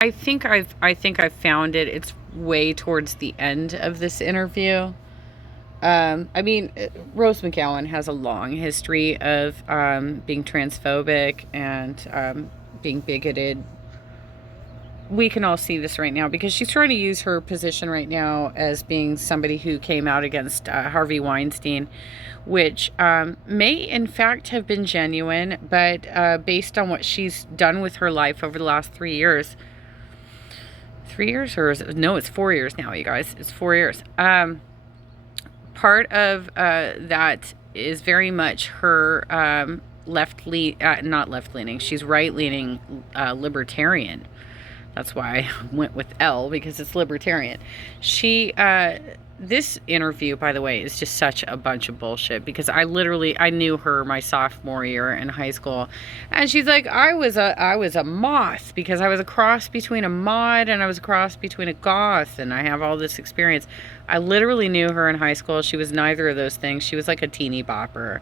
I think I've found it. It's way towards the end of this interview. I mean, Rose McGowan has a long history of being transphobic and being bigoted. We can all see this right now because she's trying to use her position right now as being somebody who came out against Harvey Weinstein, which may in fact have been genuine, but based on what she's done with her life over the last 3 years, 3 years, or is it, no, it's 4 years now, you guys. It's 4 years. Part of that is very much her not left leaning. She's right leaning libertarian. That's why I went with L, because it's libertarian. This interview, by the way, is just such a bunch of bullshit, because I knew her my sophomore year in high school, and she's like, I was a moth because I was a cross between a mod and I was a cross between a goth, and I have all this experience. I literally knew her in high school. She was neither of those things. She was like a teeny bopper,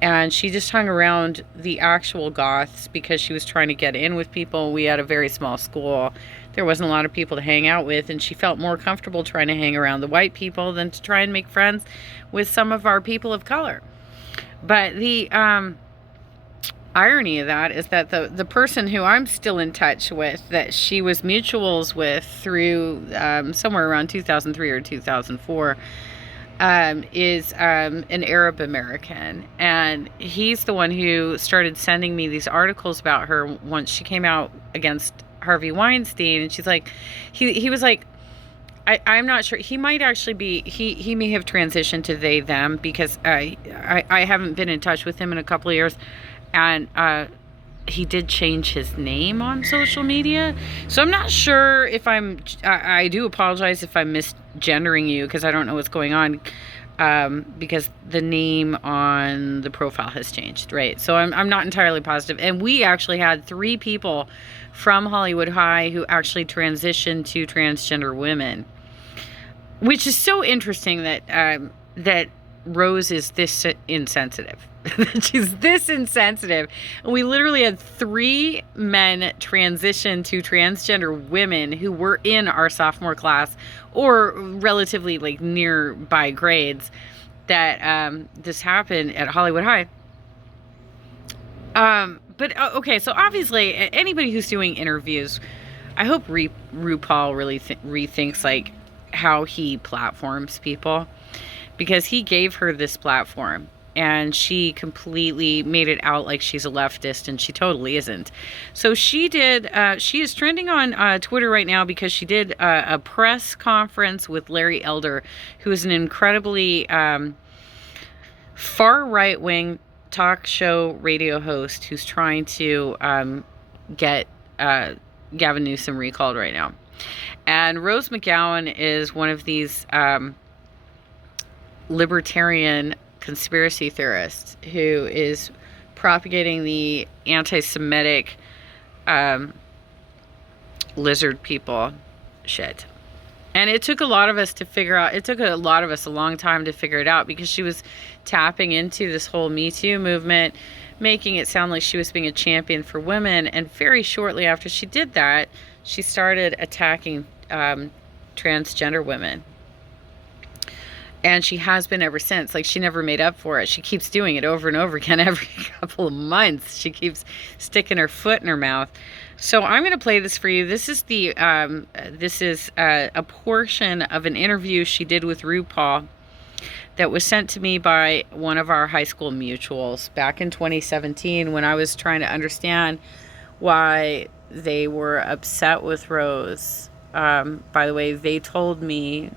and she just hung around the actual goths because she was trying to get in with people. We had a very small school. There wasn't a lot of people to hang out with, and she felt more comfortable trying to hang around the white people than to try and make friends with some of our people of color. But the irony of that is that the person who I'm still in touch with, that she was mutuals with through somewhere around 2003 or 2004, is an Arab American, and he's the one who started sending me these articles about her once she came out against Harvey Weinstein. And she's like, he was like, I'm not sure. He might actually be, he may have transitioned to they, them, because I haven't been in touch with him in a couple of years. And he did change his name on social media. So I'm not sure if I do apologize if I'm misgendering you, because I don't know what's going on. Because the name on the profile has changed, right? So I'm not entirely positive. And we actually had 3 people from Hollywood High who actually transitioned to transgender women, which is so interesting that Rose is this insensitive. She's this insensitive. And we literally had 3 men transition to transgender women who were in our sophomore class, or relatively like nearby grades, that this happened at Hollywood High. But okay, so obviously anybody who's doing interviews, I hope RuPaul really rethinks like how he platforms people, because he gave her this platform and she completely made it out like she's a leftist, and she totally isn't. So she is trending on Twitter right now because she did a press conference with Larry Elder, who is an incredibly far right-wing talk show radio host who's trying to get Gavin Newsom recalled right now. And Rose McGowan is one of these libertarian conspiracy theorists who is propagating the anti-Semitic lizard people shit. And it took a lot of us a long time to figure it out, because she was tapping into this whole Me Too movement, making it sound like she was being a champion for women. And very shortly after she did that, she started attacking transgender women. And she has been ever since. Like, she never made up for it. She keeps doing it over and over again every couple of months. She keeps sticking her foot in her mouth. So I'm going to play this for you. This is a portion of an interview she did with RuPaul that was sent to me by one of our high school mutuals back in 2017, when I was trying to understand why they were upset with Rose. By the way, they told me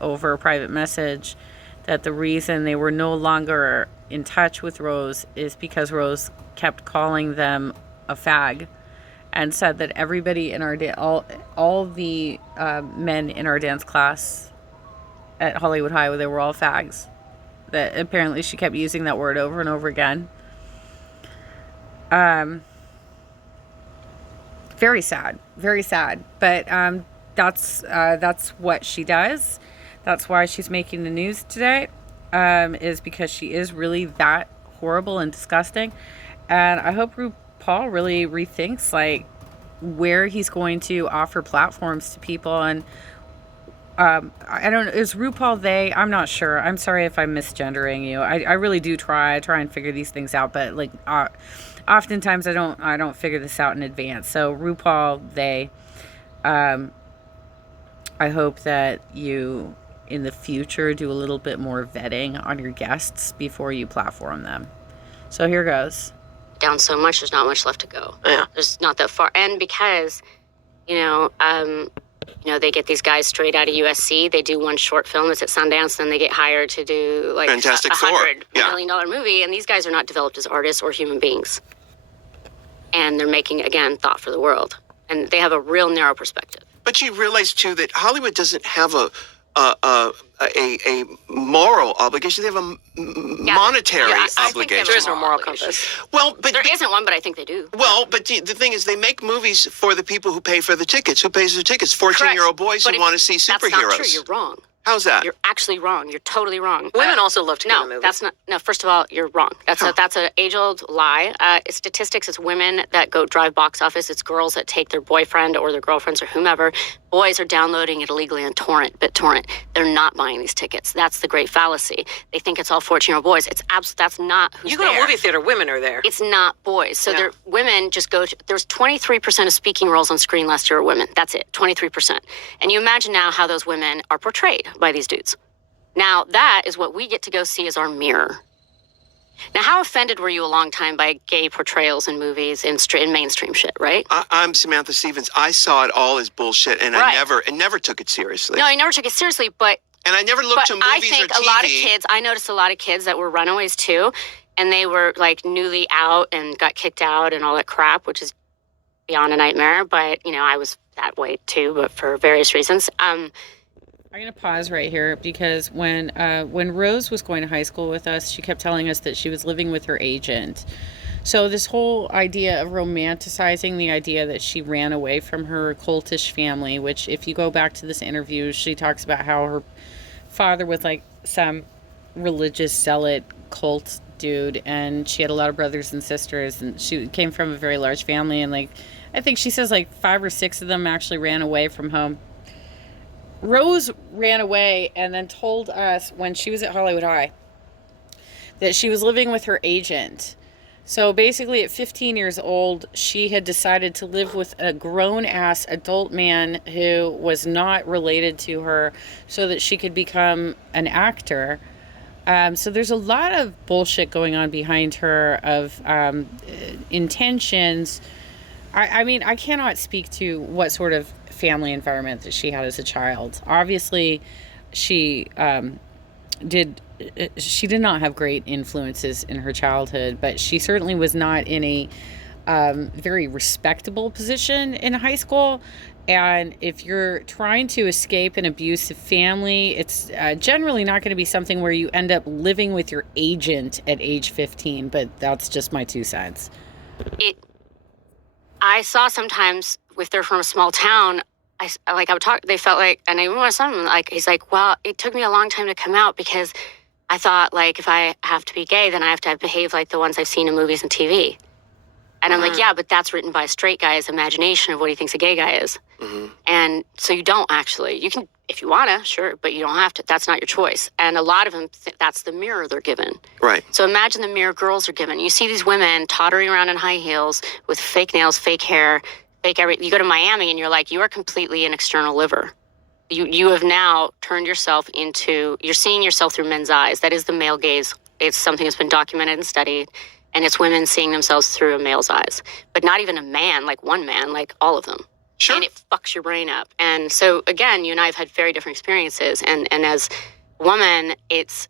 over a private message that the reason they were no longer in touch with Rose is because Rose kept calling them a fag, and said that everybody in our all the men in our dance class at Hollywood High, they were all fags. That apparently she kept using that word over and over again. Very sad, very sad. But that's what she does. That's why she's making the news today, is because she is really that horrible and disgusting. And I hope RuPaul really rethinks, like, where he's going to offer platforms to people. And I don't know, is RuPaul they? I'm not sure. I'm sorry if I'm misgendering you. I really do try and figure these things out, but like oftentimes I don't figure this out in advance. So RuPaul they, I hope that you in the future do a little bit more vetting on your guests before you platform them. So here goes. Down so much, there's not much left to go. Yeah. There's not that far. And because, they get these guys straight out of USC. They do one short film that's at Sundance, then they get hired to do like Fantastic a $100 Four. million movie. And these guys are not developed as artists or human beings. And they're making, again, thought for the world. And they have a real narrow perspective. But you realize too that Hollywood doesn't have a moral obligation. They have a monetary obligation. There is no moral compass. Well, but there isn't one, but I think they do. Well, but the thing is, they make movies for the people who pay for the tickets. Who pays for the tickets? 14-year-old boys who want to see superheroes. That's not true. You're wrong. How's that? You're actually wrong. You're totally wrong. Women also love to go to movies. That's not. No, first of all, you're wrong. That's an age-old lie. Statistics: it's women that go drive box office. It's girls that take their boyfriend or their girlfriends or whomever. Boys are downloading it illegally on BitTorrent. They're not buying these tickets. That's the great fallacy. They think it's all 14-year-old boys. That's not who's You go to a movie theater, women are there. It's not boys. So they're women just go to, there's 23% of speaking roles on screen last year are women. That's it, 23%. And you imagine now how those women are portrayed by these dudes. Now, that is what we get to go see as our mirror. Now, how offended were you a long time by gay portrayals in movies in mainstream shit, right? I'm Samantha Stevens. I saw it all as bullshit, and I never took it seriously. No, I never took it seriously, and I never looked to movies I think or TV. a lot of kids, I noticed a lot of kids that were runaways too, and they were like newly out and got kicked out and all that crap, which is beyond a nightmare. But, I was that way too, but for various reasons. I'm going to pause right here because when Rose was going to high school with us, she kept telling us that she was living with her agent. So this whole idea of romanticizing the idea that she ran away from her cultish family, which if you go back to this interview, she talks about how her father was like some religious zealot cult dude, and she had a lot of brothers and sisters, and she came from a very large family, and like I think she says like 5 or 6 of them actually ran away from home. Rose ran away and then told us when she was at Hollywood High that she was living with her agent. So basically at 15 years old, she had decided to live with a grown-ass adult man who was not related to her so that she could become an actor. So there's a lot of bullshit going on behind her of intentions. I mean, I cannot speak to what sort of family environment that she had as a child. Obviously, she did not have great influences in her childhood, but she certainly was not in a very respectable position in high school. And if you're trying to escape an abusive family, it's generally not going to be something where you end up living with your agent at age 15, but that's just my 2 cents. I saw sometimes if they're from a small town, I would talk, they felt like, and even my son, like, he's like, well, it took me a long time to come out because I thought, like, if I have to be gay, then I have to behave like the ones I've seen in movies and TV. And I'm like, yeah, but that's written by a straight guy's imagination of what he thinks a gay guy is. Mm-hmm. And so you don't actually. You can, if you want to, sure, but you don't have to. That's not your choice. And a lot of them, that's the mirror they're given. Right. So imagine the mirror girls are given. You see these women tottering around in high heels with fake nails, fake hair, fake everything. You go to Miami and you're like, you are completely an external liver. You have now turned yourself into, you're seeing yourself through men's eyes. That is the male gaze. It's something that's been documented and studied. And it's women seeing themselves through a male's eyes. But not even a man, like one man, like all of them. Sure. And it fucks your brain up. And so, again, you and I have had very different experiences. And as a woman, it's,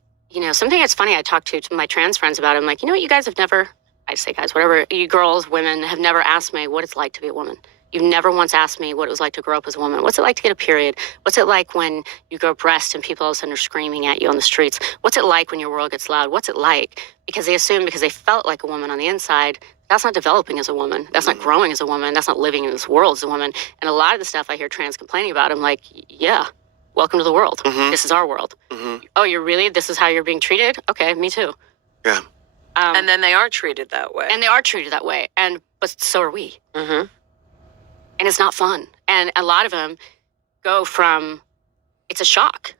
something that's funny, I talked to my trans friends about it. I'm like, you know what, you guys have never, I say guys, whatever, you girls, women have never asked me what it's like to be a woman. You've never once asked me what it was like to grow up as a woman. What's it like to get a period? What's it like when you grow breasts and people all of a sudden are screaming at you on the streets? What's it like when your world gets loud? What's it like? Because they assume because they felt like a woman on the inside, that's not developing as a woman. That's not growing as a woman. That's not living in this world as a woman. And a lot of the stuff I hear trans complaining about, I'm like, yeah, welcome to the world. Mm-hmm. This is our world. Mm-hmm. Oh, this is how you're being treated? Okay, me too. Yeah. And then they are treated that way. And they are treated that way. But so are we. Mm-hmm. And it's not fun. And a lot of them go from, it's a shock.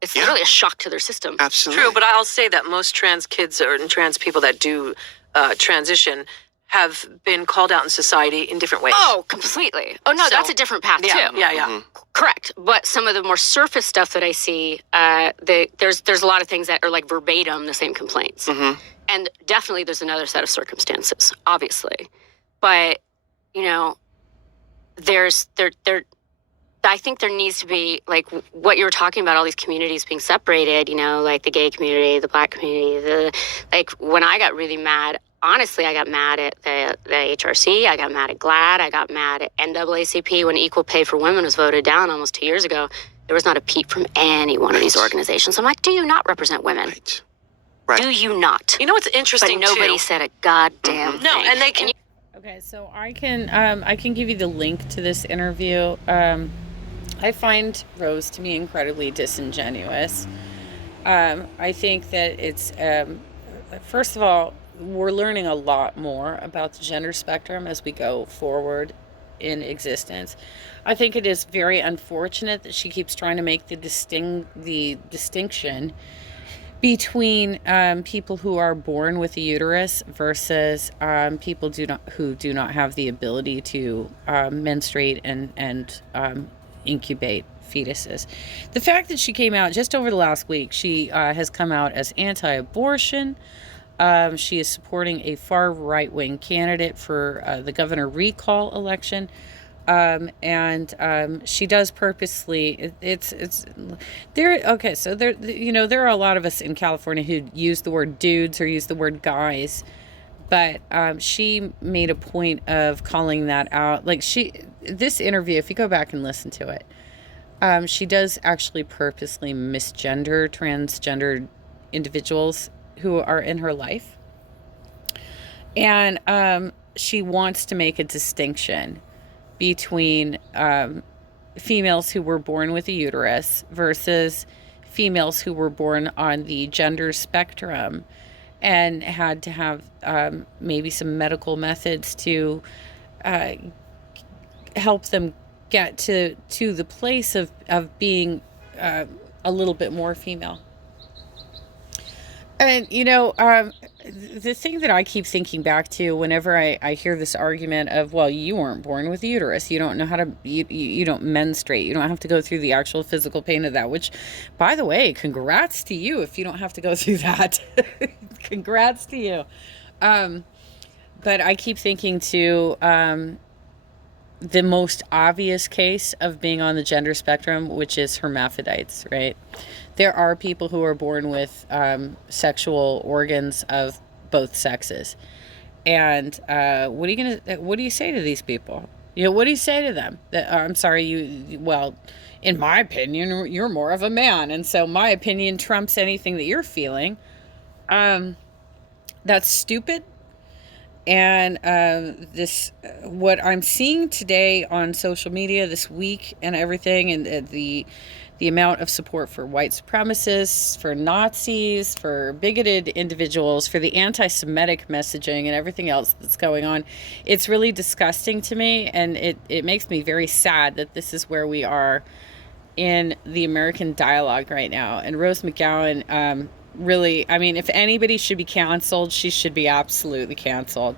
It's literally a shock to their system. Absolutely. True, but I'll say that most trans kids and trans people that do transition have been called out in society in different ways. Oh, completely. Oh, no, that's a different path, too. Yeah. Correct. But some of the more surface stuff that I see, there's a lot of things that are like verbatim the same complaints. Mm-hmm. And definitely there's another set of circumstances, obviously. But, you know, I think there needs to be, like, what you were talking about, all these communities being separated, you know, like the gay community, the black community, like, when I got really mad, honestly, I got mad at the HRC, I got mad at GLAAD, I got mad at NAACP when equal pay for women was voted down almost 2 years ago. There was not a peep from any one of these organizations. I'm like, do you not represent women? Right. Do you not? You know what's interesting, but nobody said a goddamn thing. No, and they can... Okay, so I can give you the link to this interview. I find Rose to be incredibly disingenuous. I think that it's, first of all, we're learning a lot more about the gender spectrum as we go forward in existence. I think it is very unfortunate that she keeps trying to make the distinction between people who are born with a uterus versus people who do not have the ability to menstruate and incubate fetuses. The fact that she came out just over the last week, she has come out as anti-abortion. She is supporting a far right-wing candidate for the governor recall election. And she does purposely, it's there. Okay. So there, you know, there are a lot of us in California who use the word dudes or use the word guys, but, she made a point of calling that out. Like this interview, if you go back and listen to it, she does actually purposely misgender transgender individuals who are in her life. And, she wants to make a distinction between females who were born with a uterus versus females who were born on the gender spectrum and had to have maybe some medical methods to help them get to the place of being a little bit more female. And, you know, the thing that I keep thinking back to whenever I hear this argument of, well, you weren't born with a uterus. You don't know how to, you don't menstruate. You don't have to go through the actual physical pain of that, which, by the way, congrats to you if you don't have to go through that. Congrats to you. But I keep thinking to the most obvious case of being on the gender spectrum, which is hermaphrodites, right? There are people who are born with sexual organs of both sexes, and what do you say to these people? You know, what do you say to them? That I'm sorry, well, in my opinion, you're more of a man, and so my opinion trumps anything that you're feeling. That's stupid. And this, what I'm seeing today on social media this week and everything, and the amount of support for white supremacists, for Nazis, for bigoted individuals, for the anti-Semitic messaging and everything else that's going on, it's really disgusting to me, and it makes me very sad that this is where we are in the American dialogue right now. And Rose McGowan, really, I mean, if anybody should be canceled, she should be absolutely canceled.